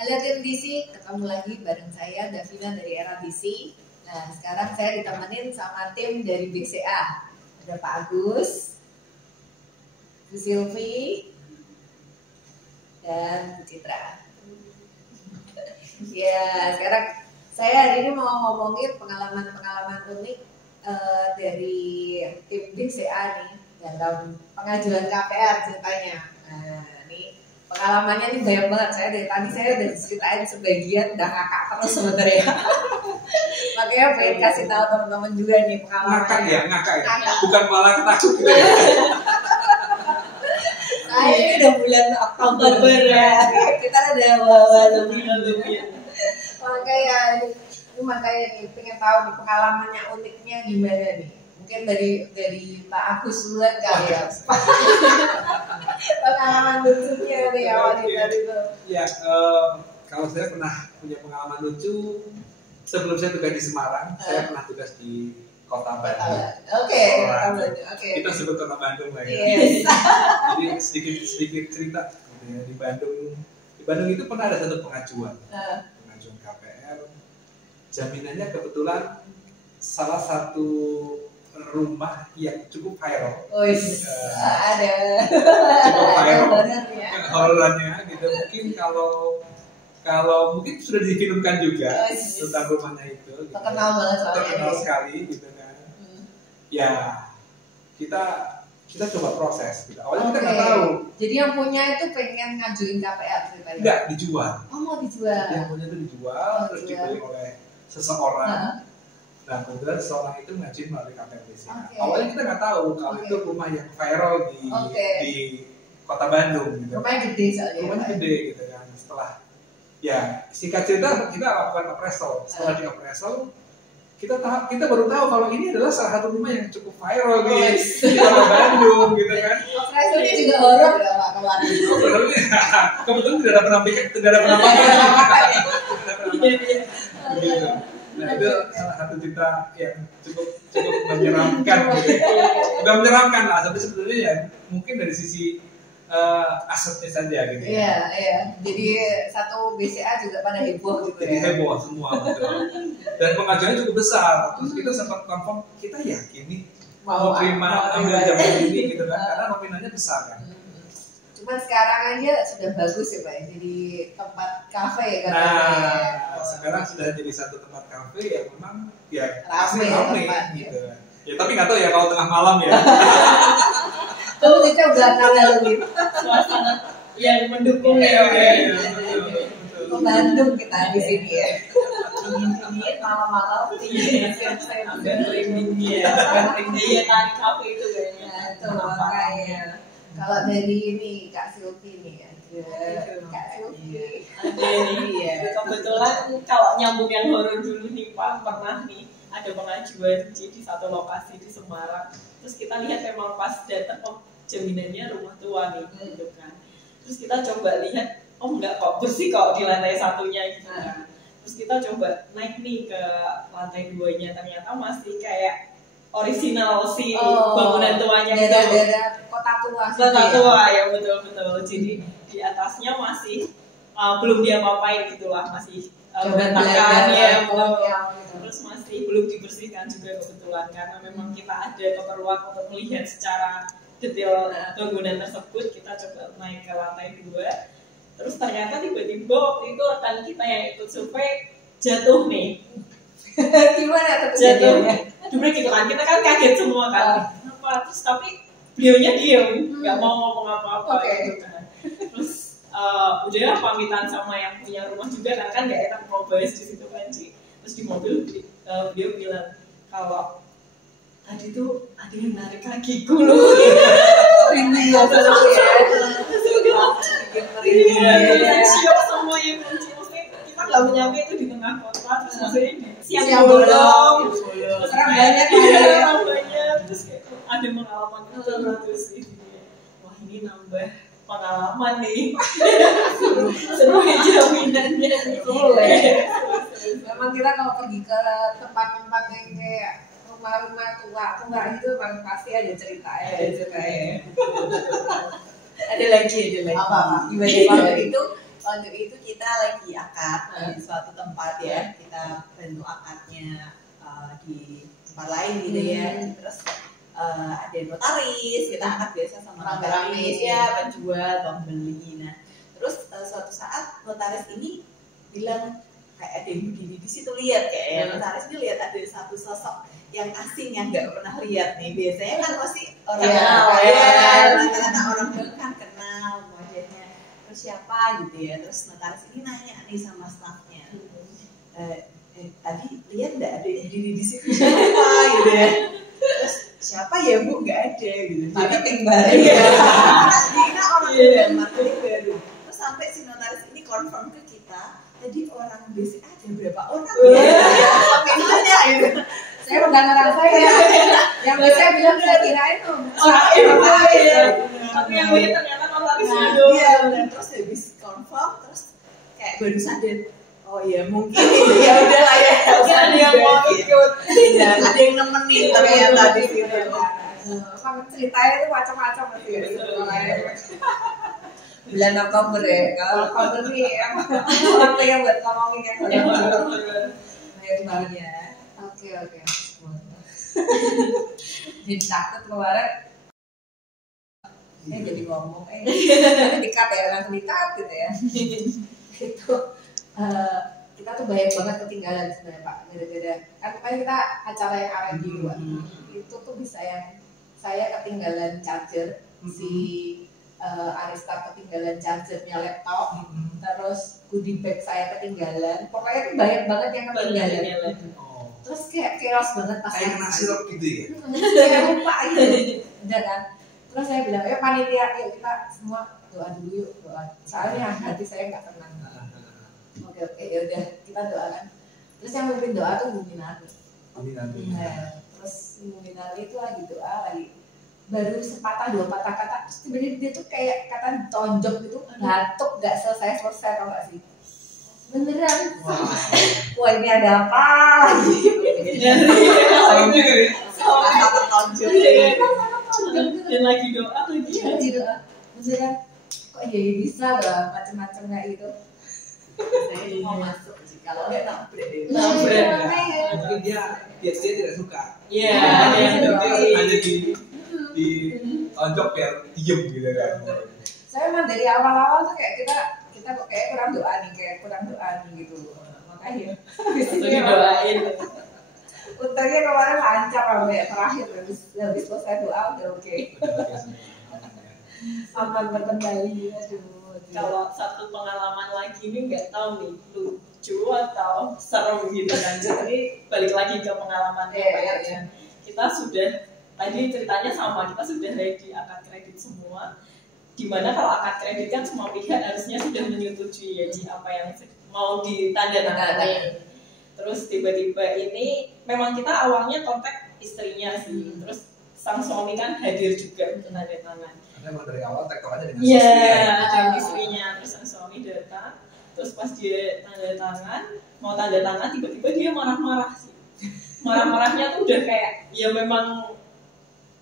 Halo tim DC, ketemu lagi bareng saya Davina dari Era DC. Nah, sekarang saya ditemenin sama tim dari BCA. Ada Pak Agus, Bu Silvi, dan Bu Citra. Ya, sekarang saya hari ini mau ngomongin pengalaman-pengalaman unik dari tim BCA nih dalam pengajuan KPR ceritanya. Nah, ini pengalamannya ini banyak banget. Saya dari tadi saya udah ceritain sebagian, udah ngakak terus sebenarnya. Makanya pengen kasih tahu teman-teman juga nih pengalamannya. Ngakak ya. Bukan malah ketakut gitu ya. Nah, ini udah bulan Oktober ya. Kita udah lebih. Makanya nih pengen tahu nih pengalamannya uniknya gimana nih. Mungkin dari Pak Agus duluan kali ya. Pengalaman lucunya nih awalnya dari itu. Ya, kalau saya pernah punya pengalaman lucu sebelum saya tugas di Semarang, saya pernah tugas di Kota Bandung. Oke. Kita sebut Kota Bandung lah ya. Yes. Jadi sedikit cerita ya, di Bandung. Di Bandung itu pernah ada satu pengajuan KPR. Jaminannya kebetulan salah satu rumah yang cukup viral. Ada. Cukup viral. Horornya. Gitu. Mungkin kalau mungkin sudah difilmkan juga tentang rumahnya itu. Gitu. Terkenal banget soalnya. Terkenal sekali gitu kan. Ya, kita coba proses. Gitu. Awalnya kita nggak tahu. Jadi yang punya itu pengen ngajuin KPR ceritanya? Enggak, dijual. Oh, mau dijual. Yang punya itu dijual, terus dibeli oleh seseorang. Nah, kemudian seorang itu ngajuin melalui KPR BCA. Awalnya kita nggak tahu kalau itu rumah yang viral di Kota Bandung. Gitu. Rumahnya gede soalnya. Rumahnya gede gitu kan. Setelah ya singkat cerita kita lakukan appraisal. Setelah di appraisal kita baru tahu kalau ini adalah salah satu rumah yang cukup viral di Kota Bandung gitu kan. Appraisalnya juga horor ya Pak kemarin. Kebetulan tidak ada penampakan. Gitu. Nah itu salah satu cerita yang cukup menyeramkan. Gitu. Bukan menyeramkan lah, tapi sebetulnya ya mungkin dari sisi asetnya saja gitu. Iya. Jadi satu BCA juga pada heboh gitu ya. Jadi heboh semua betul. Dan pengajuannya cukup besar. Terus kita sempat confirm kita yakin nih mau terima ambil jabatan ini gitu kan karena nominalnya besar kan. Cuman sekarang aja sudah bagus ya Pak, jadi tempat kafe ya kan. Nah, sekarang sudah jadi satu tempat kafe yang memang ya ramai gitu. Ya tapi nggak tahu ya kalau tengah malam ya. Tuh kita belakang lebih suasana yang mendukung ya. Ke Bandung kita di sini ya. Dingin malam-malam. Agak merinding ya. Iya tarik kafe itu kayaknya. Itu makanya. Kalau dari ini Kak Silvi nih ya. Kak Silvi. Kebetulan kalau nyambung yang horor dulu nih Pak, pernah nih ada pengajuan di satu lokasi di Semarang. Terus kita lihat memang pas datang jaminannya rumah tua nih gitu kan. Terus kita coba lihat enggak kok bersih kok di lantai satunya gitu kan. Terus kita coba naik nih ke lantai 2-nya, ternyata masih kayak original si bangunan tuanya gitu. Daerah kota tua. Kota tua ya betul. Jadi di atasnya masih belum diapa-apain gitulah, masih berantakan ya betul. Terus masih belum dibersihkan juga kebetulan karena memang kita ada keperluan untuk melihat secara detail bangunan tersebut. Kita coba naik ke lantai 2. Terus ternyata tiba-tiba waktu itu rekan kita yang ikut survei jatuh nih. Gimana tuh jatuhnya? Jumlah gitu kan, kita kan kaget semua kan. Kenapa? Terus tapi beliaunya diem, nggak mau ngomong apa-apa gitu kan. Terus udah pamitan sama yang punya rumah juga karena kan nggak enak mau bahas di situ kan sih. Terus di mobil beliau bilang kalau tadi tuh ada yang narik kakiku loh. Rinding loh ya. Siap semua yang kunci. Maksudnya kita nggak menyangka itu di tengah kota. Terus maksudnya siang bolong. Orang banyak. Terus kayak ada pengalaman itu sih. Wah ini nambah pengalaman nih. Seru ya jaminannya. Memang kita kalau pergi ke tempat-tempat yang kayak rumah-rumah tua itu memang pasti ada cerita ya. Ada lagi. Apa? Gimana itu waktu itu kita lagi akad di suatu tempat ya, kita bantu akadnya di tempat lain gitu ya. Terus ada notaris, kita akad biasa sama notaris ya, penjual, pembeli. Nah, terus suatu saat notaris ini bilang kayak ada yang berdiri di situ, lihat kayak notaris ini lihat ada satu sosok yang asing yang nggak pernah lihat nih. Biasanya kan pasti orang kenal ya, rata-rata orang kan kenal wajahnya. Terus siapa gitu ya. Terus notaris ini nanya nih sama stafnya, tadi lihat nggak ada yang berdiri di situ siapa gitu ya. Terus siapa ya Bu, nggak ada gitu. Marketing baru. Dina orang baru, marketing baru. Terus sampai si notaris ini confirm ke kita, tadi orang BCA ada berapa orang ya? Sampai nanya gitu. Saya undang orang saya. Yang saya bilang saya kirain tuh Orang yang lain. Tapi yang lihat ternyata notarisnya Nah, doang. iya benar. Terus habis confirm, terus kayak baru sadar, oh ya mungkin itu ya udahlah ya. Mungkin ada yang mau ikut. Ya, ada yang nemenin ternyata di situ. Emang ceritanya itu macam-macam sih ya. Bulan Oktober ya. Kalau Oktober nih emang waktu yang buat ngomongin yang banyak banget ya. Oke. Jadi takut kemarin. Jadi ngomong, dikat ya, langsung dikat gitu ya. Itu kita tuh banyak banget ketinggalan sebenarnya Pak, gara-gara kan kemarin kita acara yang R&D juga. Itu tuh bisa yang saya ketinggalan charger, si Arista ketinggalan chargernya laptop, terus goodie bag saya ketinggalan. Pokoknya tuh banyak banget yang ketinggalan. Terus kayak chaos banget pas kayak kena sirup gitu ya. Kayak lupa gitu. Udah kan. Terus saya bilang, ayo panitia, yuk kita semua doa dulu yuk, doa. Soalnya hati saya nggak tenang. Oke, ya udah kita doakan. Terus yang mimpin doa tuh Bu Minarni. Nah, terus Bu Minarni itu lagi doa, lagi baru sepatah dua patah kata, terus tiba-tiba dia tuh kayak kata tonjok gitu, batuk nggak selesai tau nggak sih? Beneran. Wah ini ada apa lagi? Serem juga nih. Rasa tertonjok. Dan lagi doa lagi. Lagi doa. Beneran. Kok ya bisa lah macam-macam kayak gitu. Saya mau masuk sih, kalau nggak nabrak deh. Mungkin dia tidak suka. Iya. Dia hanya di tonjok biar diem gitu kan. Saya emang dari awal-awal tuh kayak kita kok kayak kurang doa nih gitu. Makanya Didoain. untungnya kemarin lancar sampai terakhir habis selesai doa udah oke. Aman berkendali. Aduh. Kalau satu pengalaman lagi ini nggak tahu nih lucu atau serem gitu kan. Jadi balik lagi ke pengalaman Iya. Kita sudah tadi ceritanya sama, kita sudah ready akad kredit semua. Dimana kalau akad kredit kan semua pihak harusnya sudah menyetujui ya apa yang mau ditandatangani. Terus tiba-tiba ini memang kita awalnya kontak istrinya sih, terus sang suami kan hadir juga untuk tanda tangan. Karena emang dari awal tektokannya dengan Iya, istrinya, terus sang suami datang, terus pas dia tanda tangan, mau tanda tangan tiba-tiba dia marah-marah sih. Marah-marahnya tuh udah kayak ya memang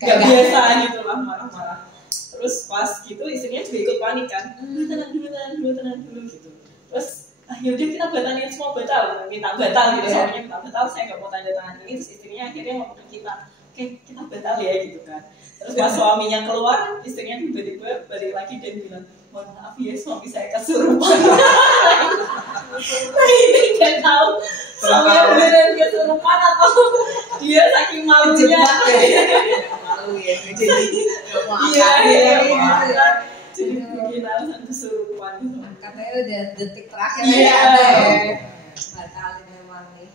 nggak biasa gitu lah marah-marah. Terus pas gitu istrinya juga ikut panik kan, tenang dulu gitu. Terus yaudah kita batalin semua, minta batal gitu, suaminya minta batal, saya nggak mau tanda tangan ini. Terus istrinya akhirnya ngomong ke kita, oke kita batal ya gitu kan. Terus pas suaminya keluar, istrinya tiba-tiba balik lagi dan bilang, mohon maaf ya suami saya kesurupan. Nah ini nggak tahu suaminya beneran kesurupan atau dia saking malunya. Malu ya, jadi nggak mau Iya. Jadi bikin alasan kesurupan gitu. Katanya udah detik terakhir Iya. ada ya. Batalin memang nih.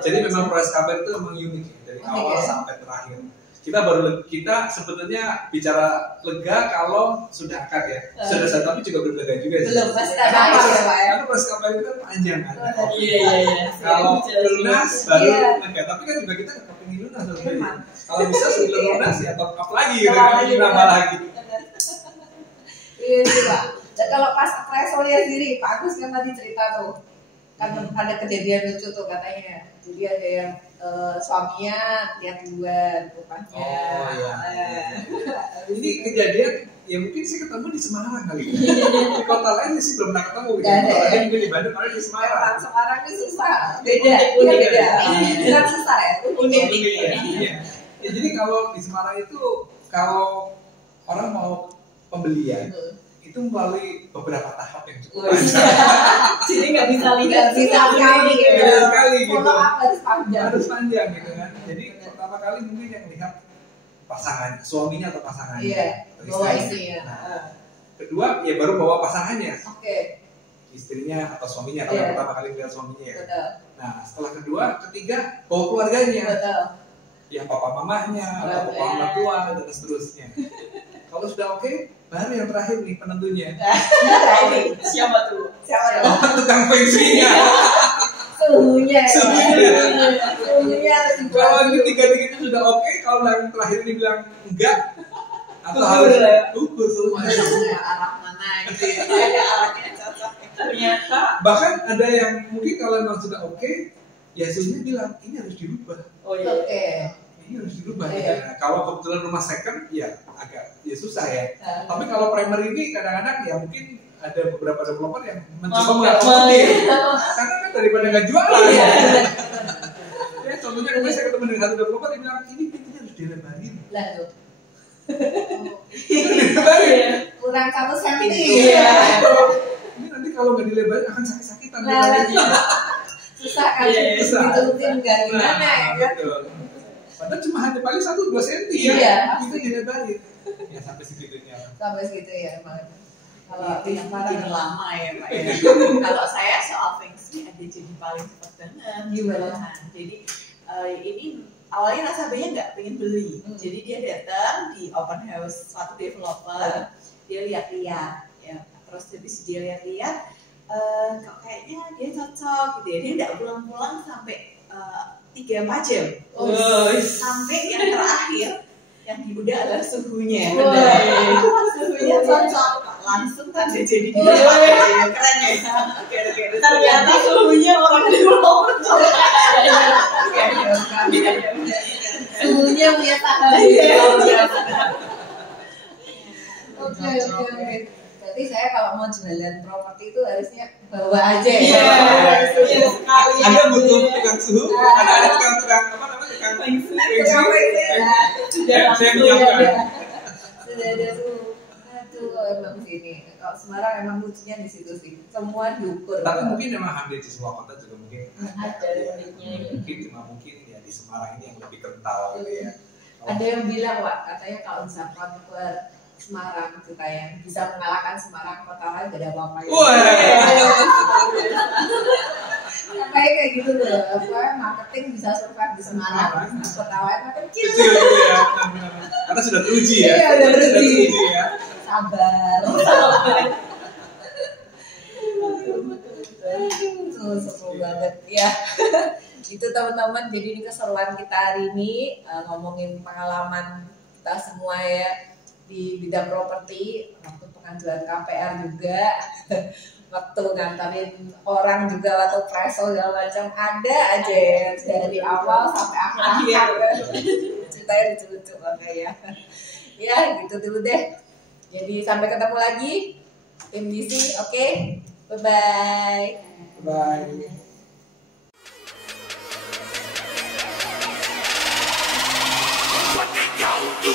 Jadi memang proses KPR itu memang unik ya, dari awal sampai terakhir. Kita sebetulnya bicara lega kalau sudah akad ya. Sudah satu tapi juga belum lega juga sih. Belum pasti ada apa ya Pak ya. Karena proses KPR itu kan panjang kan. Iya. Kalau lunas baru lega, tapi kan juga kita nggak kepingin lunas sebenarnya. Kalau bisa sebelum lunas ya top up lagi gitu kan, nambah lagi. Iya sih Pak. Dan kalau pas appraisal sendiri, Pak Agus kan tadi cerita tuh, Kan ada kejadian lucu tuh katanya. Jadi ada yang suaminya lihat duluan rumahnya. Oh iya. Ini kejadian ya mungkin sih ketemu di Semarang kali ya. Di kota lain sih belum pernah ketemu. Nggak ada, ya? Mungkin di Bandung, ada di Semarang. Semarang ini susah. Beda. Unik, Beda. unik. Bukan susah ya. Unik. Iya. Ya, jadi kalau di Semarang itu kalau orang mau pembelian itu melalui beberapa tahap yang cukup panjang. Jadi nggak bisa lihat Nggak bisa sekali gitu. Beda sekali gitu. Follow up harus panjang. Harus panjang gitu kan. Jadi pertama kali mungkin yang lihat pasangannya, suaminya atau pasangannya. Iya. Atau Bawa istrinya. istrinya. Nah, kedua ya baru bawa pasangannya, Oke. istrinya atau suaminya kalau Iya. yang pertama kali lihat suaminya ya. Betul. Nah setelah kedua, ketiga bawa keluarganya, Betul. ya papa mamahnya atau papa mertua dan seterusnya. Kalau sudah oke, baru yang terakhir nih penentunya. siapa tuh? Siapa tuh? Oh, tukang feng shui-nya. Suhunya. Suhunya. Suhunya harus dibuat Kalau dulu. ini tiga-tiganya sudah oke, kalau yang terakhir ini bilang enggak, atau Ukur harus lah ya. ukur semuanya. Suhunya arah mana gitu ya. Arahnya cocok. Ternyata Bahkan ada yang mungkin kalau memang sudah oke, ya suhunya bilang ini harus dirubah. oh iya. Oke. Ini harus dirubah. Iya. Nah, kalau kebetulan rumah second, ya agak ya susah ya. Nah, Tapi kalau primer ini kadang-kadang ya mungkin ada beberapa developer yang mencoba Mau mengakomodir. mau. Karena kan daripada nggak jualan. Iya. Ya contohnya kemarin saya ketemu dengan satu developer yang bilang ini pintunya harus dilebarin. Lah tuh. Dilebarin. Iya. Kurang 1 senti. Iya. Ini nanti kalau nggak dilebarin akan sakit-sakitan. Nah, susah kan Iya, susah. diturutin nggak gimana ya kan? Betul. Padahal cuma hanya paling 1-2 senti ya. Iya. Itu dilebarin. Ya sampai segitunya. Sampai segitu ya emang. Kalau Itu yang bikin sekarang lama ya Pak ya. Kalau saya soal feng shui ada jadi paling cepat banget. Gimana? Malahan. Jadi ini awalnya nasabahnya nggak pengen beli. Jadi dia datang di open house suatu developer. Dia lihat-lihat ya. Terus habis dia lihat-lihat kok kayaknya dia cocok gitu ya. Dia nggak pulang-pulang sampai 3-4 jam. Oh, Sampai yang terakhir yang diudah adalah suhunya. Wah. Suhunya cocok. Langsung tanda jadi di Wah. rumah. Ya, keren ya. Oke. Ternyata suhunya orang di bawah. suhunya punya tahan. Iya. Oke. Berarti saya kalau mau jualan properti itu harusnya bawa aja ya. Iya. Bawa Iya, sekali. Ada butuh tukang suhu, ada tukang apa namanya tukang Feng shui. Tukang feng shui. Sudah Saya langsung ya. menyiapkan. Sudah ada suhu. Aduh, emang sini. Kalau Semarang emang lucunya di situ sih. Semua diukur. Tapi mungkin memang hampir di semua kota juga mungkin Ada ya. uniknya. Mungkin ya di Semarang ini yang lebih kental gitu ya. Ada yang bilang, Wak, katanya kalau bisa convert Semarang ceritanya bisa mengalahkan Semarang kota lain gak ada apa-apa ya. Wah. Kayak kayak gitu loh. Apa marketing bisa survive di Semarang, kota lain mah kecil. Kecil gitu ya. Benar-benar. Karena sudah teruji ya. Iya, udah teruji. Ya. Sabar. Aduh, seru banget ya. Itu teman-teman, jadi ini keseruan kita hari ini ngomongin pengalaman kita semua ya di bidang properti, waktu pengajuan KPR juga, waktu nganterin orang juga, waktu preso segala macam, ada aja ya, dari awal sampai akhir. Ceritanya lucu-lucu banget ya. Ya gitu dulu deh. Jadi sampai ketemu lagi tim DC, oke? Bye-bye. Bye. What they gon' do?